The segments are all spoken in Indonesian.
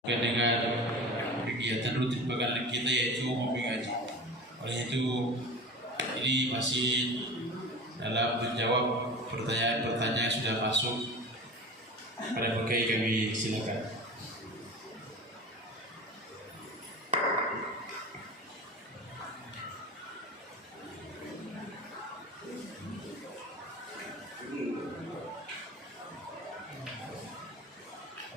dengan kegiatan rutin pekan kita yaitu ngopi ngaji. Oleh itu ini masih dalam menjawab pertanyaan-pertanyaan yang sudah masuk pada berkait kami silakan.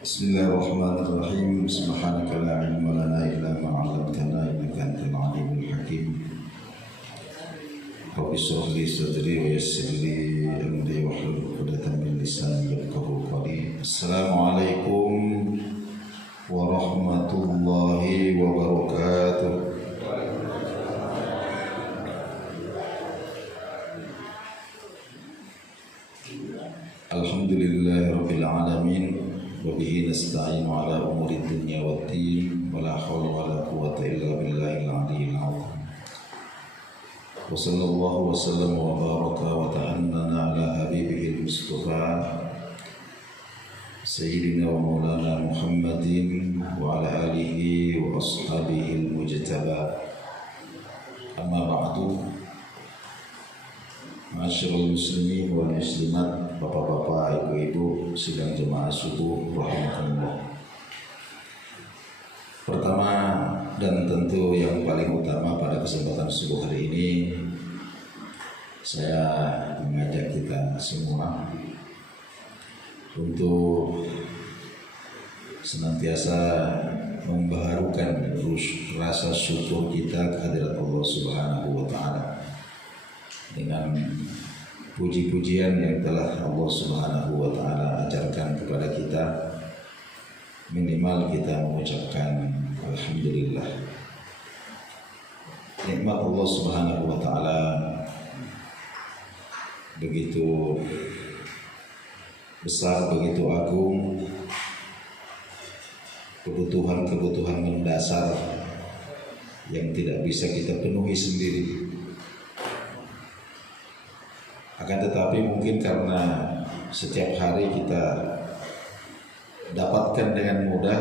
Bismillahirrahmanirrahim. Subhanaka la ilma lana illa ma 'allamtana innaka antal 'alimul hakim. Rabbi shrah li sadri wa yassir li amri wahlul 'uqdatam min lisani yafqahu qawli. Assalamualaikum warahmatullahi wabarakatuh. Alhamdulillahirabbil alamin. Wabihi nasta'inu ala umuri dunya waddin wala hawla wala quwwata illa billahil aliyyil azim. Wa sallallahu wa sallam wa baraka wa ta'annana ala habibihil mustafa sayyidina wa maulana Muhammadin wa ala alihi wa ashabihil mujtaba. Amma ba'du. Masyarul muslimin wal muslimat, bapak-bapak, ibu-ibu, sidang jemaah subuh rahimakumullah. Pertama dan tentu yang paling utama pada kesempatan subuh hari ini, saya mengajak kita semua untuk senantiasa membaharukan rasa syukur kita kehadirat Allah Subhanahu wa Ta'ala dengan puji-pujian yang telah Allah Subhanahu wa Ta'ala ajarkan kepada kita. Minimal kita mengucapkan alhamdulillah. Nikmat Allah Subhanahu wa Ta'ala begitu besar, begitu agung. Kebutuhan-kebutuhan mendasar yang tidak bisa kita penuhi sendiri. Akan tetapi mungkin karena setiap hari kita dapatkan dengan mudah,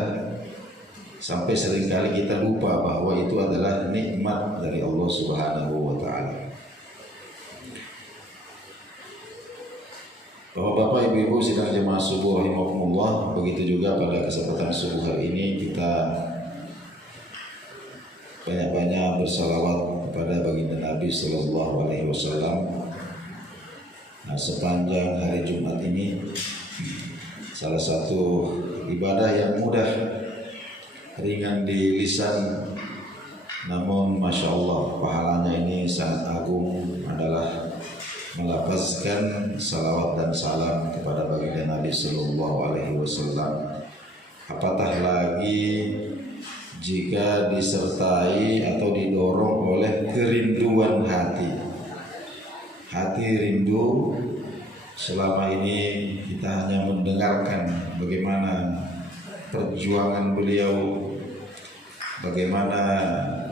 sampai seringkali kita lupa bahwa itu adalah nikmat dari Allah Subhanahu wa Ta'ala. Bapak-bapak, ibu-ibu, sidang jemaah subuh rahimakumullah. Begitu juga pada kesempatan subuh hari ini kita banyak-banyak bersalawat kepada baginda Nabi Sallallahu Alaihi Wasallam. Nah, sepanjang hari Jumat ini salah satu ibadah yang mudah, ringan di lisan, namun Masya Allah pahalanya ini sangat agung, adalah melafazkan salawat dan salam kepada baginda Nabi Sallallahu Alaihi Wasallam. Apatah lagi jika disertai atau didorong oleh kerinduan hati. Hati rindu. Selama ini kita hanya mendengarkan bagaimana perjuangan beliau, bagaimana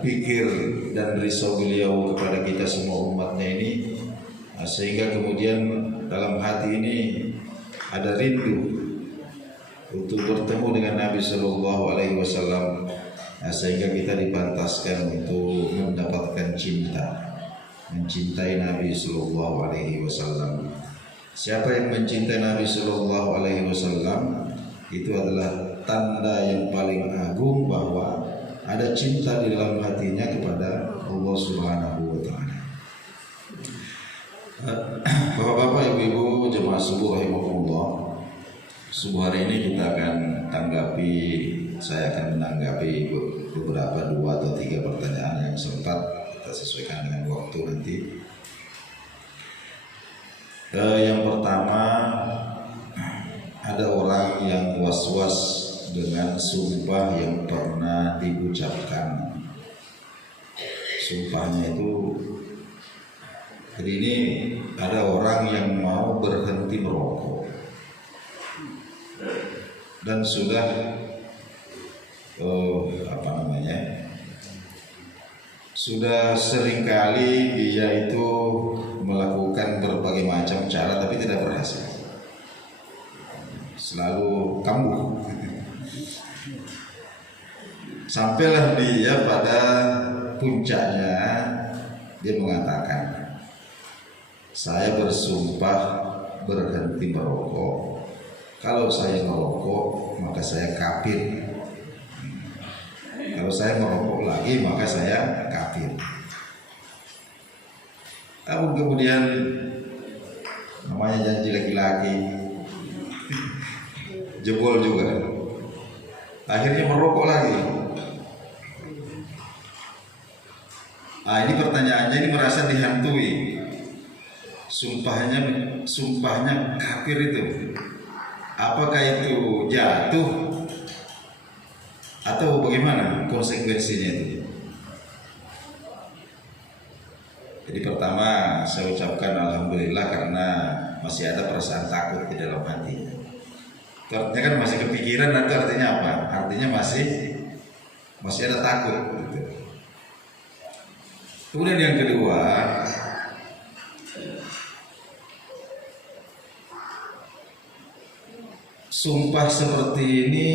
pikir dan risau beliau kepada kita semua umatnya ini, sehingga kemudian dalam hati ini ada rindu untuk bertemu dengan Nabi Sallallahu Alaihi Wasallam, sehingga kita dipantaskan untuk mendapatkan cinta, mencintai Nabi Sallallahu Alaihi Wasallam. Siapa yang mencintai Nabi Sallallahu Alaihi Wasallam, itu adalah tanda yang paling agung bahwa ada cinta di dalam hatinya kepada Allah Subhanahu wa Ta'ala. Bapak-bapak, ibu-ibu, jemaah subuh rahimakumullah. Subuh hari ini kita akan saya akan menanggapi beberapa 2 atau 3 pertanyaan yang sempat kita sesuaikan dengan waktu nanti. Yang pertama, ada orang yang was-was dengan sumpah yang pernah diucapkan. Sumpahnya itu, jadi ini ada orang yang mau berhenti merokok dan sudah sudah seringkali dia itu melakukan berbagai macam cara tapi tidak berhasil. selalu kambuh. Sampailah dia pada puncaknya, dia mengatakan, saya bersumpah berhenti merokok. Kalau saya merokok maka saya kafir. Kalau saya merokok lagi maka saya kafir. Kemudian namanya janji laki-laki jebol juga. Akhirnya merokok lagi. Ini pertanyaannya, ini merasa dihantui. Sumpahnya kafir itu. Apakah itu jatuh atau bagaimana konsekuensinya itu? Jadi pertama saya ucapkan alhamdulillah karena masih ada perasaan takut di dalam hati. Artinya kan masih kepikiran, nanti artinya apa? Artinya masih ada takut gitu. Kemudian yang kedua, sumpah seperti ini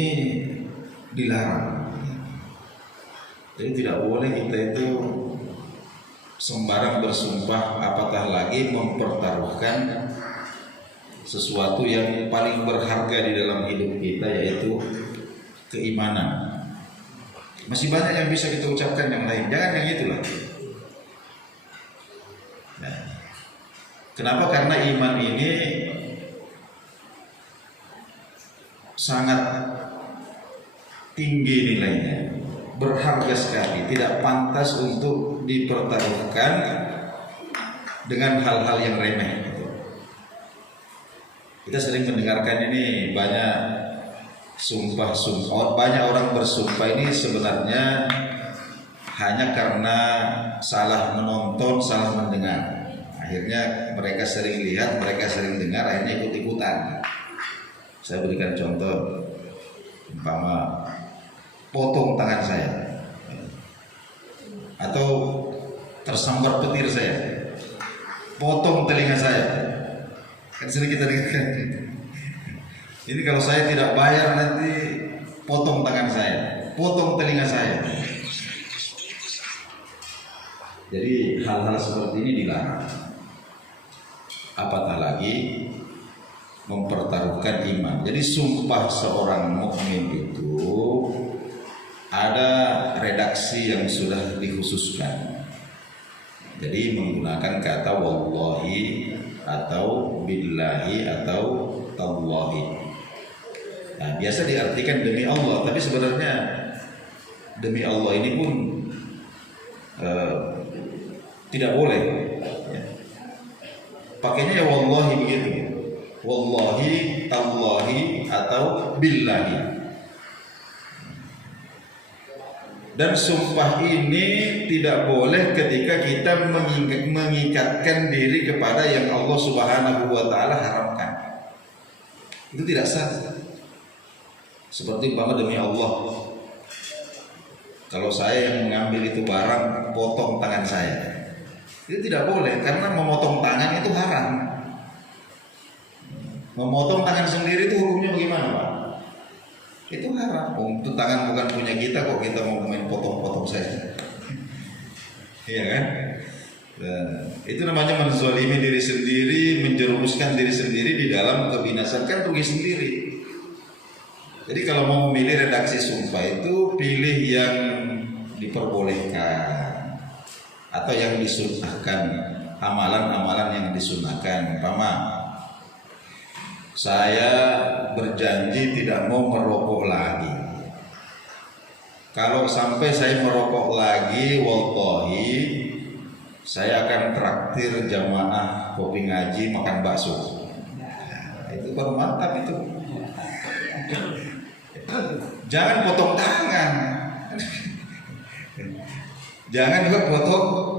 dilarang. Jadi tidak boleh kita itu sembarang bersumpah, apatah lagi mempertaruhkan sesuatu yang paling berharga di dalam hidup kita, yaitu keimanan. Masih banyak yang bisa kita ucapkan yang lain, jangan yang itulah. Nah, kenapa? Karena iman ini sangat tinggi nilainya, berharga sekali, tidak pantas untuk dipertaruhkan dengan hal-hal yang remeh. Kita sering mendengarkan ini banyak sumpah, banyak orang bersumpah ini sebenarnya hanya karena salah menonton, salah mendengar. Akhirnya mereka sering lihat, mereka sering dengar, akhirnya ikut-ikutan. Saya berikan contoh, umpama potong tangan saya, atau tersambar petir saya, potong telinga saya. Kan sering kita dengarkan. Ini kalau saya tidak bayar nanti potong tangan saya, potong telinga saya. Jadi hal-hal seperti ini dilarang. Apatah lagi mempertaruhkan iman. Jadi sumpah seorang mukmin itu ada redaksi yang sudah dikhususkan. Jadi menggunakan kata wallahi atau billahi atau tallahi. Nah, biasa diartikan demi Allah, tapi sebenarnya demi Allah ini pun tidak boleh. Ya. Pakainya ya wallahi begitu. Wallahi, tallahi atau billahi. Dan sumpah ini tidak boleh ketika kita mengikatkan diri kepada yang Allah Subhanahu wa taala haramkan. Itu tidak sah. Seperti umpama demi Allah, kalau saya yang mengambil itu barang, potong tangan saya. Itu tidak boleh, karena memotong tangan itu haram. Memotong tangan sendiri itu hukumnya bagaimana, Pak? Itu haram. Itu tangan bukan punya kita, kok kita mau main potong-potong saya. Iya kan? Dan itu namanya menzalimi diri sendiri, menjerumuskan diri sendiri di dalam kebinasan, kan rugi sendiri. Jadi kalau mau memilih redaksi sumpah itu pilih yang diperbolehkan atau yang disunnahkan, amalan-amalan yang disunnahkan. Umpama saya berjanji tidak mau merokok lagi. Kalau sampai saya merokok lagi, wallahi saya akan traktir jamaah kopi ngaji makan bakso. Nah, itu baru mantap itu. Jangan potong tangan. Jangan juga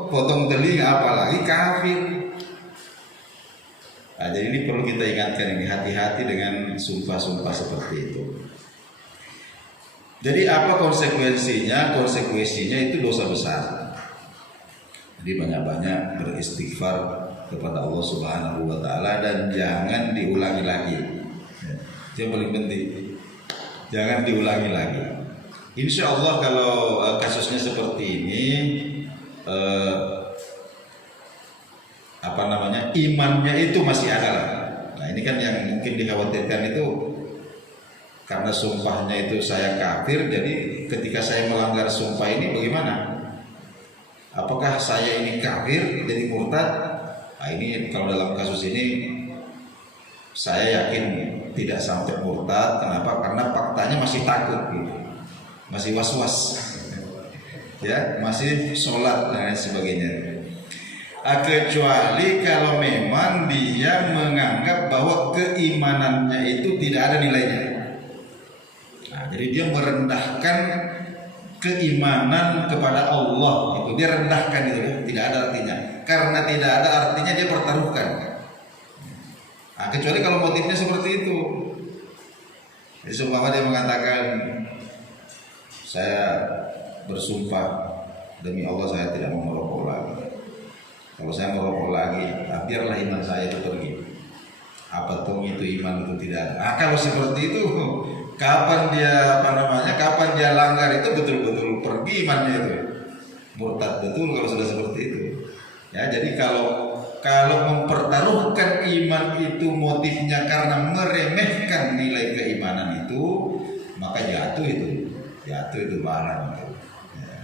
potong telinga, apalagi kafir. Nah, jadi ini perlu kita ingatkan ini, hati-hati dengan sumpah-sumpah seperti itu. Jadi apa konsekuensinya? Konsekuensinya itu dosa besar. Jadi banyak-banyak beristighfar kepada Allah Subhanahu wa taala dan jangan diulangi lagi. Itu yang paling penting. Jangan diulangi lagi. Insya Allah kalau kasusnya seperti ini, imannya itu masih ada lah. Nah ini kan yang mungkin dikhawatirkan itu karena sumpahnya itu saya kafir, jadi ketika saya melanggar sumpah ini bagaimana? Apakah saya ini kafir jadi murtad? Nah ini kalau dalam kasus ini saya yakin tidak sampai murtad. Kenapa? Karena faktanya masih takut gitu. Masih was-was. Ya, masih sholat dan lain sebagainya. Kecuali kalau memang dia menganggap bahwa keimanannya itu tidak ada nilainya. Nah, jadi dia merendahkan keimanan kepada Allah itu, dia rendahkan itu, tidak ada artinya. Karena tidak ada artinya dia pertaruhkan. Nah, kecuali kalau motifnya seperti itu. Jadi seumpama dia mengatakan, saya bersumpah demi Allah saya tidak mau merokok lagi. Kalau saya merokok lagi, biarlah iman saya itu pergi. Apa tuh itu iman itu tidak ada. Nah, kalau seperti itu, kapan dia langgar itu betul-betul pergi imannya itu. Murtad betul kalau sudah seperti itu. Ya, jadi kalau mempertaruhkan iman itu motifnya karena meremehkan nilai keimanan itu, maka jatuh itu barang itu. Ya.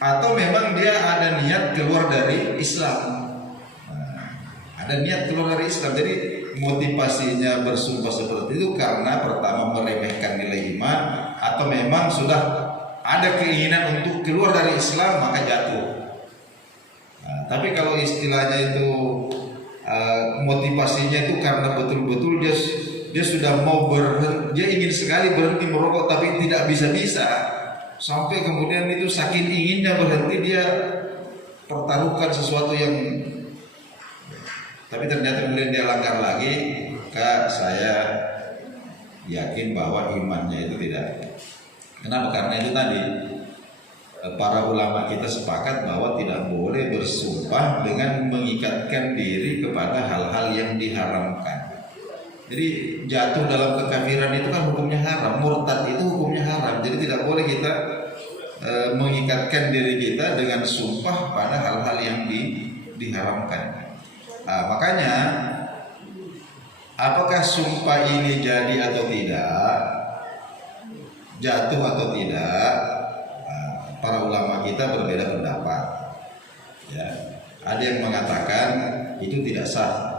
Atau memang dia ada niat keluar dari Islam. Ada niat keluar dari Islam. Jadi motivasinya bersumpah seperti itu karena pertama meremehkan nilai iman, atau memang sudah ada keinginan untuk keluar dari Islam, maka jatuh. Nah, tapi kalau istilahnya itu motivasinya itu karena betul-betul dia sudah mau berhenti, dia ingin sekali berhenti merokok tapi tidak bisa-bisa, sampai kemudian itu saking inginnya berhenti dia pertaruhkan sesuatu yang, tapi ternyata kemudian dia langgar lagi, maka saya yakin bahwa imannya itu tidak. Kenapa? Karena itu tadi para ulama kita sepakat bahwa tidak boleh bersumpah dengan mengikatkan diri kepada hal-hal yang diharamkan. Jadi jatuh dalam kekafiran itu kan hukumnya haram, murtad itu hukumnya haram. Jadi tidak boleh kita mengikatkan diri kita dengan sumpah pada hal-hal yang diharamkan. Nah, makanya apakah sumpah ini jadi atau tidak, jatuh atau tidak, para ulama kita berbeda pendapat. Ya, ada yang mengatakan itu tidak sah.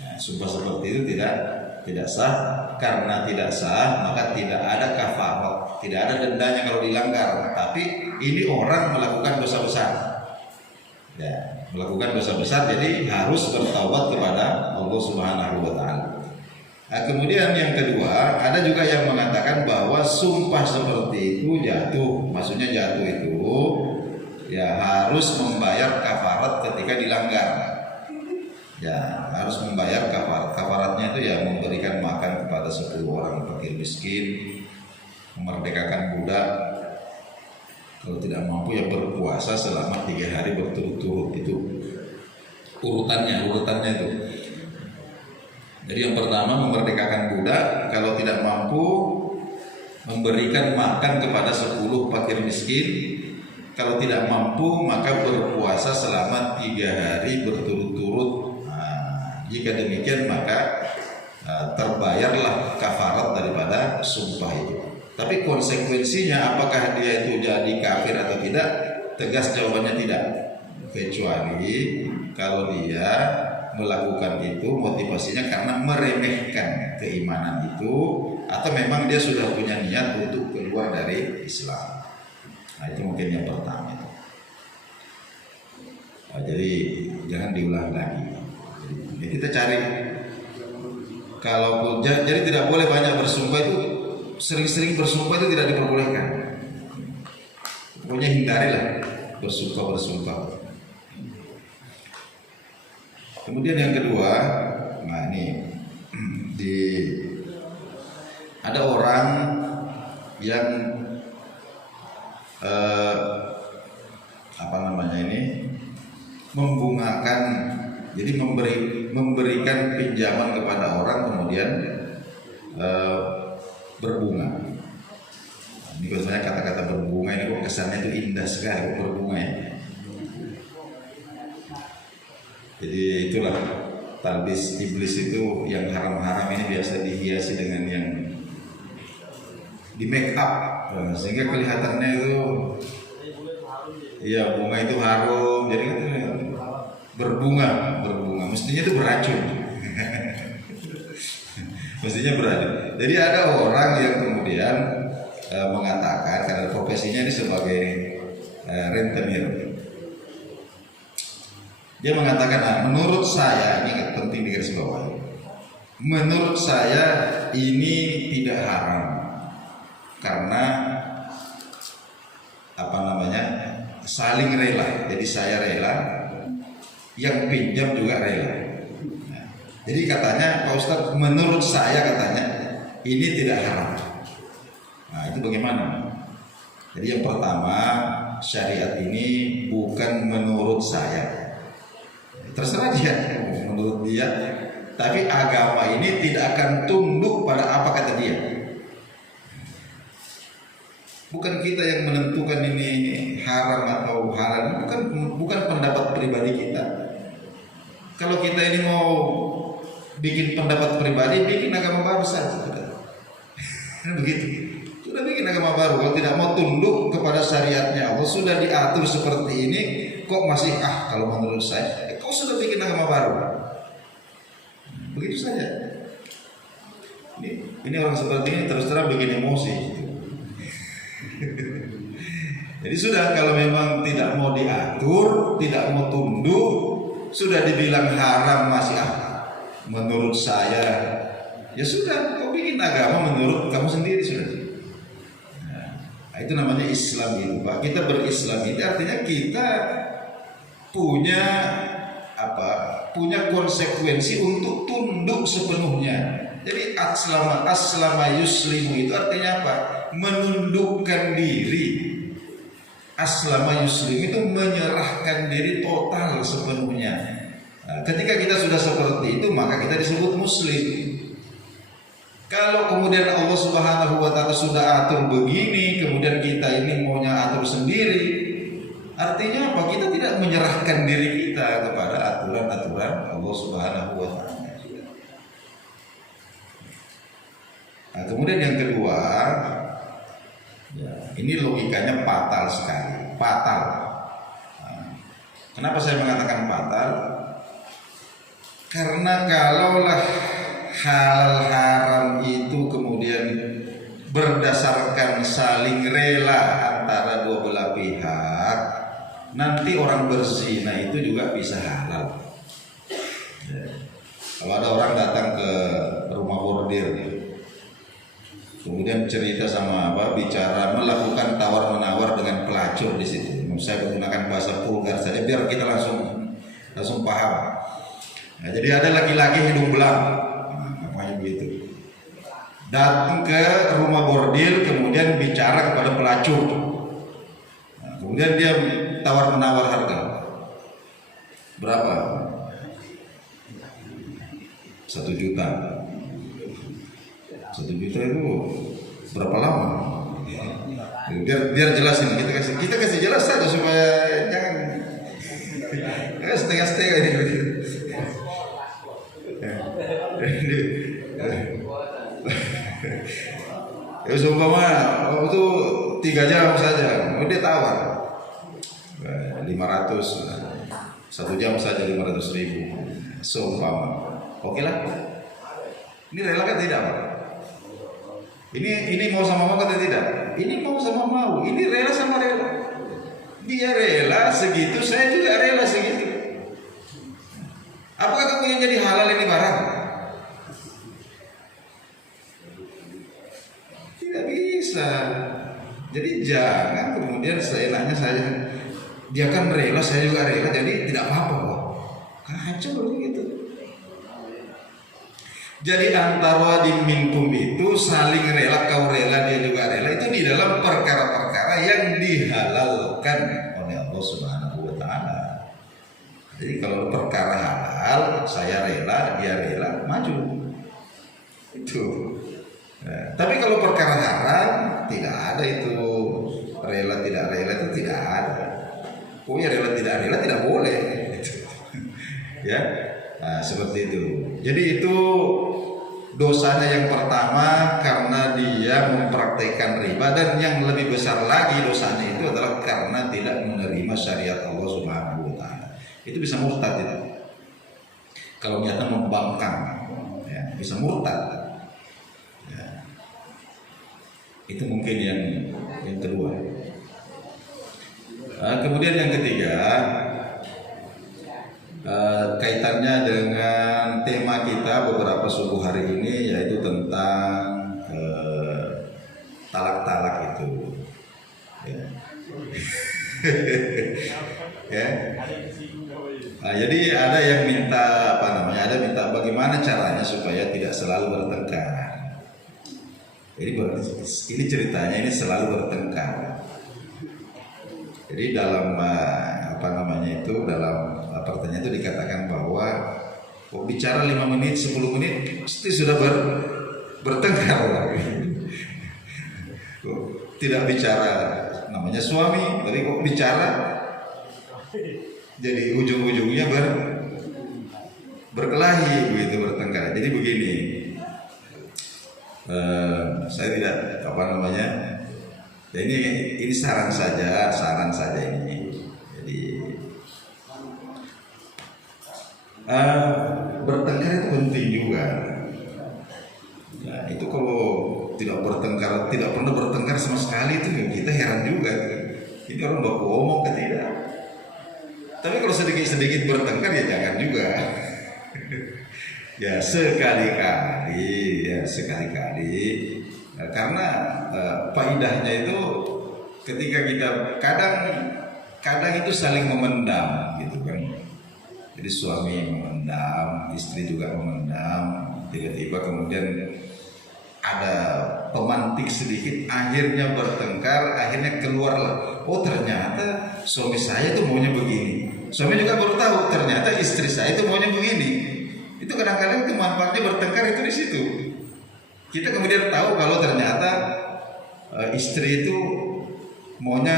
Ya, sumpah seperti itu tidak sah. Karena tidak sah, maka tidak ada kafarat, tidak ada dendanya kalau dilanggar. Tapi ini orang melakukan dosa besar. Ya, melakukan dosa besar, jadi harus bertaubat kepada Allah Subhanahu wa taala. Nah, kemudian yang kedua, ada juga yang mengatakan bahwa sumpah seperti itu jatuh. Maksudnya jatuh itu ya harus membayar kafarat ketika dilanggar. Ya, harus membayar kafarat. Kafaratnya itu ya memberikan makan kepada 10 orang fakir miskin, memerdekakan budak. Kalau tidak mampu ya berpuasa selama 3 hari berturut-turut. Itu urutannya itu. Jadi yang pertama memerdekakan budak, kalau tidak mampu memberikan makan kepada 10 fakir miskin. Kalau tidak mampu maka berpuasa selama 3 hari berturut-turut. Jika demikian maka terbayarlah kafarat daripada sumpah itu. Tapi konsekuensinya apakah dia itu jadi kafir atau tidak? Tegas jawabannya tidak. Kecuali kalau dia melakukan itu motivasinya karena meremehkan keimanan itu, atau memang dia sudah punya niat untuk keluar dari Islam. Nah itu mungkin yang pertama. Nah, jadi jangan diulang lagi. Jadi kita cari, kalau jadi tidak boleh banyak bersumpah itu, sering-sering bersumpah itu tidak diperbolehkan. Pokoknya hindarilah bersumpah. Kemudian yang kedua, nah ini ada orang yang membungakan, jadi memberikan pinjaman kepada orang kemudian berbunga. kesannya itu indah sekali berbunga ya. Jadi itulah talbis iblis itu, yang haram-haram ini biasa dihiasi dengan yang di make up, sehingga kelihatannya itu ya bunga itu harum, jadi itu berbunga, mestinya itu beracun. Mestinya beracun. Jadi ada orang yang kemudian mengatakan, karena profesinya ini sebagai rentenir, dia mengatakan, menurut saya, ini penting digarisbawahi, menurut saya ini tidak haram karena saling rela. Jadi saya rela, yang pinjam juga rela. Jadi katanya Pak Ustadz, menurut saya katanya ini tidak haram. Nah itu bagaimana? Jadi yang pertama, syariat ini bukan menurut saya, terserah dia menurut dia, tapi agama ini tidak akan tunduk pada apa kata dia. Bukan kita yang menentukan ini haram atau halal, bukan pendapat pribadi kita. Kalau kita ini mau bikin pendapat pribadi, bikin agama baru saja. Begitu. Sudah bikin agama baru. Kalau tidak mau tunduk kepada syariatnya Allah, sudah diatur seperti ini, kok masih kalau menurut saya, kau sudah bikin agama baru. Begitu saja. Ini orang seperti ini terus terang bikin emosi. Jadi sudah, kalau memang tidak mau diatur, tidak mau tunduk, sudah dibilang haram masih menurut saya, ya sudah, kau bikin agama menurut kamu sendiri sudah. Nah, itu namanya Islam itu, Pak. Kita berislam itu artinya kita punya punya konsekuensi untuk tunduk sepenuhnya. Jadi aslama yuslimu itu artinya apa? Menundukkan diri. Aslama yuslim itu menyerahkan diri total sepenuhnya. Nah, ketika kita sudah seperti itu, maka kita disebut muslim. Kalau kemudian Allah Subhanahu wa Ta'ala sudah atur begini, kemudian kita ini maunya atur sendiri, artinya apa? Kita tidak menyerahkan diri kita kepada aturan-aturan Allah Subhanahu wa Ta'ala. Nah, kemudian yang kedua, ini logikanya fatal sekali, fatal. Nah, kenapa saya mengatakan fatal? Karena kalaulah halal haram itu kemudian berdasarkan saling rela antara dua belah pihak, nanti orang berzina itu juga bisa halal. Kalau ada orang datang ke rumah bordir, kemudian cerita sama bicara melakukan tawar-menawar dengan pelacur di situ. Saya menggunakan bahasa vulgar saja biar kita langsung paham. Nah, jadi ada laki-laki hidung belang, namanya begitu, datang ke rumah bordil, kemudian bicara kepada pelacur. Nah, kemudian dia tawar-menawar harga. Berapa? 1 juta. 1 juta itu berapa lama? Biar jelasin, kita kasih jelas saja supaya jangan setengah-setengah ini. Ya seumpama itu 3 jam saja, dia tawar 500, 1 jam saja 500.000 seumpama. Oke lah. Ini rela kan tidak, Pak? Ini mau sama mau atau tidak? Ini mau sama mau. Ini rela sama rela. Dia rela segitu, saya juga rela segitu. Apakah kamu yang jadi halal ini barang? Tidak bisa. Jadi jangan kemudian seenaknya dia kan rela, saya juga rela, jadi tidak apa-apa kok. Kacau begitu. Jadi antara di minkum itu saling rela, kau rela dia juga rela, itu di dalam perkara-perkara yang dihalalkan oleh Allah Subhanahu wa Ta'ala. Jadi kalau perkara halal, saya rela, dia rela, maju. Itu. Nah, tapi kalau perkara haram tidak ada itu rela tidak rela. Pokoknya rela tidak boleh. Ya, nah, seperti itu. Jadi itu dosanya yang pertama karena dia mempraktekkan riba, dan yang lebih besar lagi dosanya itu adalah karena tidak menerima syariat Allah Subhanahu wa taala. Itu bisa murtad itu. Kalau niatnya membangkang, ya, bisa murtad. Ya. Itu mungkin yang kedua. Kemudian yang ketiga, kaitannya dengan tema kita beberapa subuh hari ini, yaitu tentang talak-talak itu. Ya. Ya. Jadi ada yang minta ada minta bagaimana caranya supaya tidak selalu bertengkar. Jadi ini ceritanya ini selalu bertengkar. Jadi dalam dalam pertanyaan itu dikatakan bahwa bicara 5 menit, 10 menit pasti sudah bertengkar. Tidak bicara namanya suami, tapi kok bicara jadi ujung-ujungnya berkelahi begitu, bertengkar. Jadi begini, saya tidak ya ini saran saja ini. Jadi bertengkar itu penting juga. Nah, itu kalau tidak pernah bertengkar sama sekali, itu kita heran juga. Ini orang baku omong ke tidak. Tapi kalau sedikit-sedikit bertengkar ya jangan juga. Ya sekali-kali. Karena faedahnya itu ketika kita kadang itu saling memendam gitu kan. Jadi suami memendam, istri juga memendam, tiba-tiba kemudian ada pemantik sedikit, akhirnya bertengkar, akhirnya keluarlah, oh ternyata suami saya itu maunya begini. Suami juga baru tahu ternyata istri saya itu maunya begini. Itu kadang-kadang itu manfaatnya bertengkar itu di situ. Kita kemudian tahu kalau ternyata istri itu maunya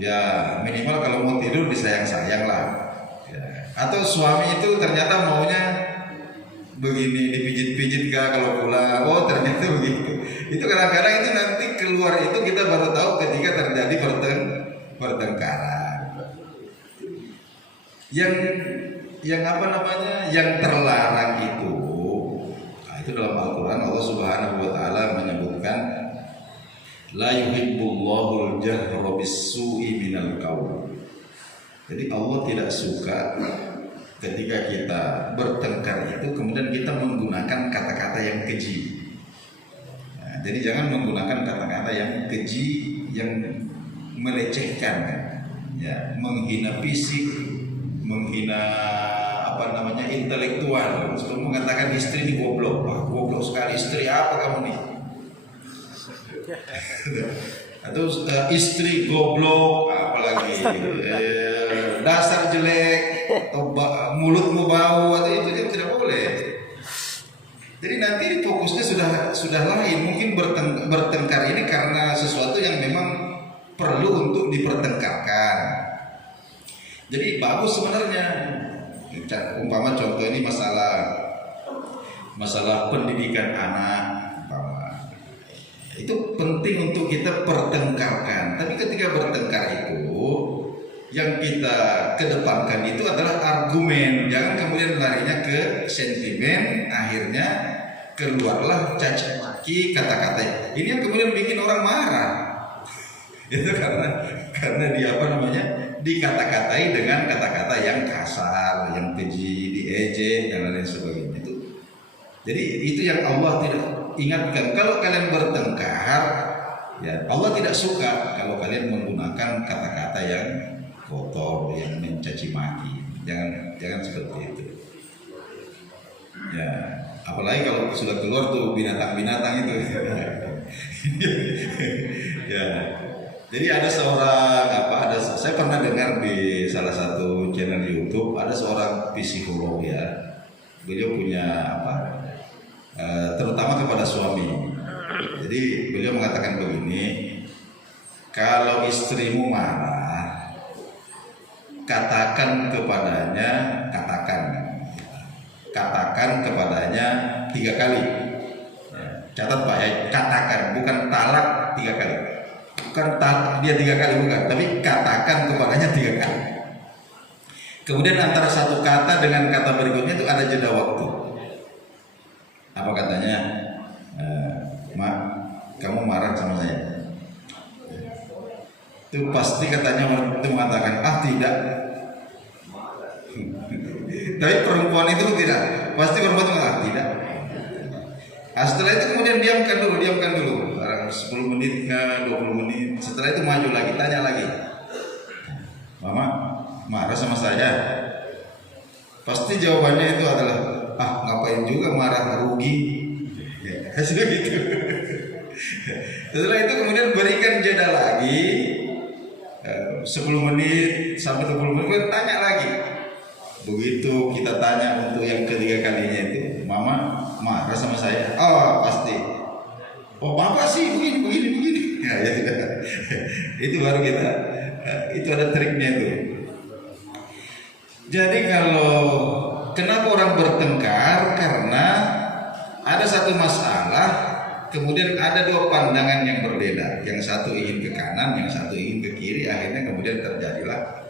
ya minimal kalau mau tidur disayang-sayang lah. Ya. Atau suami itu ternyata maunya begini, dipijit-pijit kalau pulang, oh ternyata begitu. Itu kadang-kadang itu nanti keluar itu kita baru tahu ketika terjadi pertengkaran. Yang terlarang itu, itu dalam Al-Quran Allah Subhanahu wa taala menyebutkan la yuhibbullahul jahra bis-su'i minal qaul. Jadi Allah tidak suka ketika kita bertengkar itu kemudian kita menggunakan kata-kata yang keji. Nah, jadi jangan menggunakan kata-kata yang keji, yang melecehkan, ya, menghina fisik, menghina intelektual. Sebelum mengatakan istri ini goblok, wah goblok sekali istri, apa kamu nih? Atau istri goblok, apalagi dasar jelek, atau mulutmu bau, atau itu tidak boleh. Jadi nanti fokusnya sudah lain. Mungkin bertengkar ini karena sesuatu yang memang perlu untuk dipertengkarkan. Jadi bagus sebenarnya. Umpama contoh ini masalah pendidikan anak, itu penting untuk kita pertengkarkan. Tapi ketika bertengkar itu yang kita kedepankan itu adalah argumen, jangan kemudian larinya ke sentimen, akhirnya keluarlah caci maki, kata-kata ini yang kemudian bikin orang marah. Itu karena dia dikata-katai dengan kata-kata yang kasar, yang keji, diejek dan lain sebagainya. Jadi itu yang Allah tidak ingatkan. Kalau kalian bertengkar, ya Allah tidak suka kalau kalian menggunakan kata-kata yang kotor, yang mencaci maki. Jangan seperti itu. Ya, apalagi kalau sudah keluar tuh binatang-binatang itu. Ya. Jadi ada seorang saya pernah dengar di salah satu channel YouTube, ada seorang psikolog ya. Beliau punya terutama kepada suami. Jadi beliau mengatakan begini, kalau istrimu marah, katakan kepadanya 3 kali. Catat Pak ya, katakan, bukan talak 3 kali. Bukan dia 3 kali, bukan, tapi katakan kepadanya 3 kali. Kemudian antara satu kata dengan kata berikutnya itu ada jeda waktu. Apa katanya? Mak, kamu marah sama saya. Itu pasti katanya itu mengatakan, ah tidak. Tapi perempuan itu tidak. Pasti perempuan itu ah tidak. Nah, setelah itu kemudian diamkan dulu. Barang 10 menit ke 20 menit. Setelah itu maju lagi, tanya lagi. Mama, marah sama saya? Pasti jawabannya itu adalah, ah ngapain juga marah, rugi. Ya, hasilnya gitu. Setelah itu kemudian berikan jeda lagi 10 menit sampai 20 menit, tanya lagi. Begitu kita tanya untuk yang ketiga kalinya itu, Mama marah sama saya? Oh pasti. Oh Bapak sih begini. Ya, ya. Itu baru kita, itu ada triknya itu. Jadi kalau kenapa orang bertengkar? Karena ada satu masalah, kemudian ada 2 pandangan yang berbeda. Yang satu ingin ke kanan, yang satu ingin ke kiri. Akhirnya kemudian terjadilah.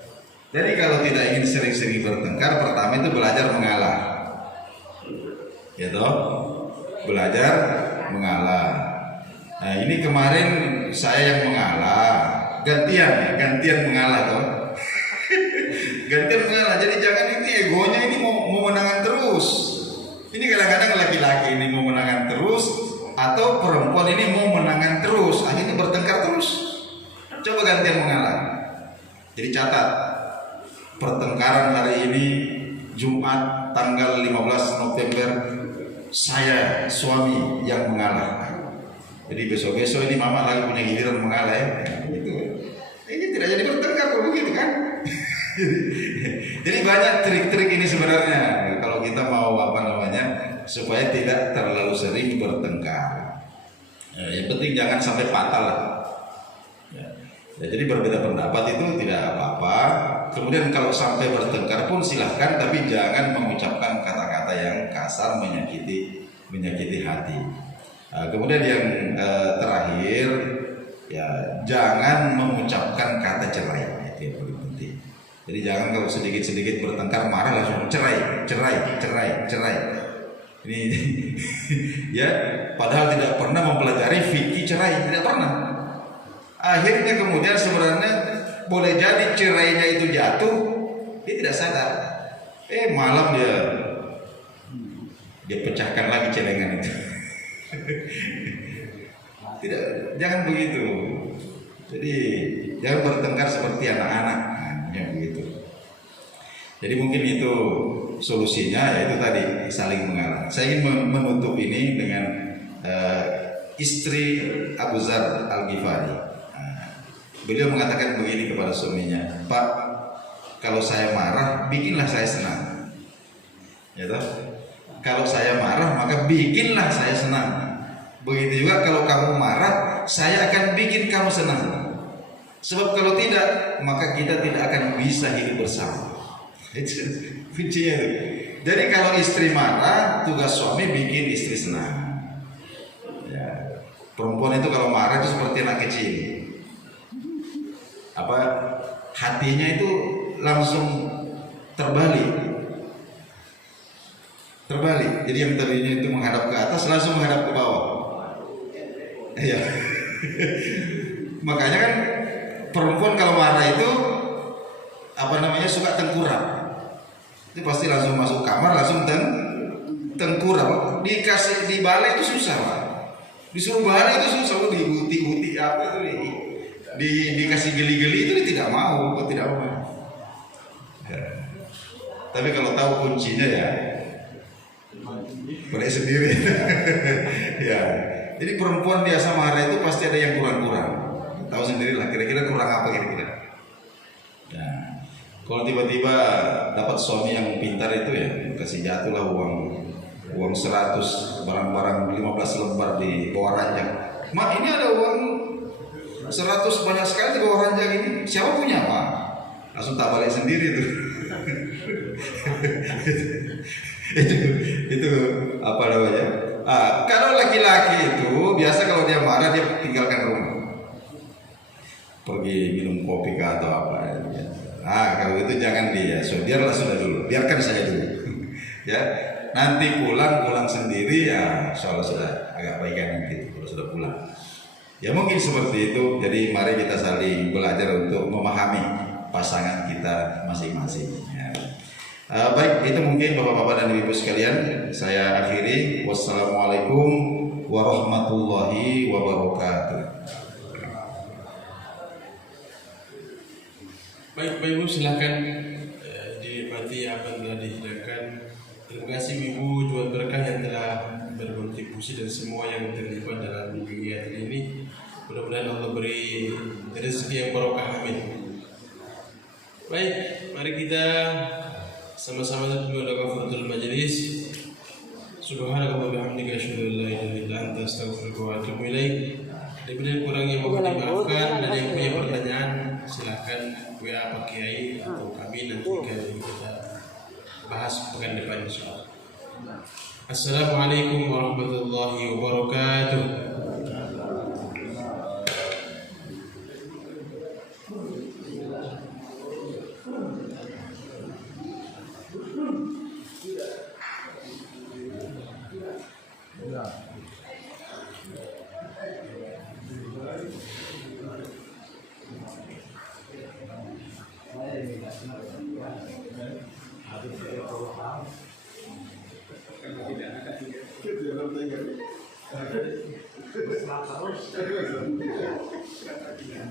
Jadi kalau tidak ingin sering-sering bertengkar, pertama itu belajar mengalah. Ya toh? Belajar mengalah. Nah ini kemarin saya yang mengalah, gantian mengalah toh. Gantian mengalah. Jadi jangan ini egonya ini mau menangan terus. Ini kadang-kadang laki-laki ini mau menangan terus, atau perempuan ini mau menangan terus, akhirnya bertengkar terus. Coba gantian mengalah. Jadi catat, pertengkaran hari ini Jumat tanggal 15 November saya suami yang mengalah. Jadi besok-besok ini mama lagi punya giliran mengalah ya. Gitu. Ini tidak jadi bertengkar begitu kan? Jadi banyak trik-trik ini sebenarnya kalau kita mau supaya tidak terlalu sering bertengkar. Yang penting jangan sampai fatal lah. Jadi berbeda pendapat itu tidak apa-apa. Kemudian kalau sampai bertengkar pun silahkan, tapi jangan mengucapkan kata-kata yang kasar menyakiti hati. Kemudian yang terakhir, ya jangan mengucapkan kata cerai. Itu yang paling penting. Jadi jangan kalau sedikit-sedikit bertengkar marah langsung cerai. Ini ya, padahal tidak pernah mempelajari fikih cerai, tidak pernah. Akhirnya kemudian sebenarnya boleh jadi cerainya itu jatuh, dia tidak sadar. Malam dia pecahkan lagi celengan itu. Tidak, jangan begitu. Jadi jangan bertengkar seperti anak-anak, yang begitu. Jadi mungkin itu solusinya, yaitu tadi saling mengalah. Saya ingin menutup ini dengan istri Abu Dzar Al-Ghifari. Beliau mengatakan begini kepada suaminya, Pak, kalau saya marah, bikinlah saya senang. Ya toh? Kalau saya marah, maka bikinlah saya senang. Begitu juga kalau kamu marah, saya akan bikin kamu senang. Sebab kalau tidak, maka kita tidak akan bisa hidup bersama. Itu kuncinya itu. Jadi kalau istri marah, tugas suami bikin istri senang. Ya. Perempuan itu kalau marah itu seperti anak kecil. Hatinya itu langsung terbalik. Jadi yang tadinya itu menghadap ke atas langsung menghadap ke bawah. Iya. Makanya kan perempuan kalau marah itu suka tengkurap. Itu pasti langsung masuk kamar langsung tengkurap. Dikasih di balai itu susah, Pak. Disuruh balai itu susah, diuti-uti apa itu dikasih geli-geli itu dia tidak mau. Ya. Tapi kalau tahu kuncinya ya pada sendiri. Ya. Jadi perempuan biasa marah itu pasti ada yang kurang-kurang. Tahu sendirilah kira-kira kurang apa kira-kira. Ya. Kalau tiba-tiba dapat suami yang pintar itu ya kasih jatuhlah uang 100, barang-barang 15 lembar di bawah ranjang. Mak, ini ada uang 100 banyak sekali di bawah ranjang ini. Siapa punya, Pak? langsung tak balik sendiri tuh. itu apa namanya? Kalau laki-laki itu biasa kalau dia marah dia tinggalkan rumah, pergi minum kopi atau apa. Kalau itu jangan dia, biarlah sudah dulu, biarkan saya dulu. Ya, nanti pulang sendiri ya, insya Allah sudah agak baikan nanti kalau sudah pulang. Ya mungkin seperti itu. Jadi mari kita saling belajar untuk memahami pasangan kita masing-masing. Ya. Baik, itu mungkin bapak-bapak dan ibu sekalian. Saya akhiri. Wassalamualaikum warahmatullahi wabarakatuh. Baik, Bapak Ibu silakan dinikmati apa yang telah dihidangkan. Terima kasih Ibu Jual Berkah yang telah berkontribusi dan semua yang terlibat dalam kegiatan ini. Mudah-mudahan Allah beri rezeki yang barokah, amin. Baik, mari kita sama-sama berdoa kafaratul majelis. Subhanallah wa bihamdika asyhadu an la ilaha illa anta astaghfiruka wa atubu ilaik. Diberi kurangnya mohon dimaafkan, dan yang punya pertanyaan silahkan WA Pak Kiai atau kami nanti kita bahas pekan depan insyaallah. Assalamualaikum warahmatullahi wabarakatuh.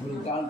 Bukan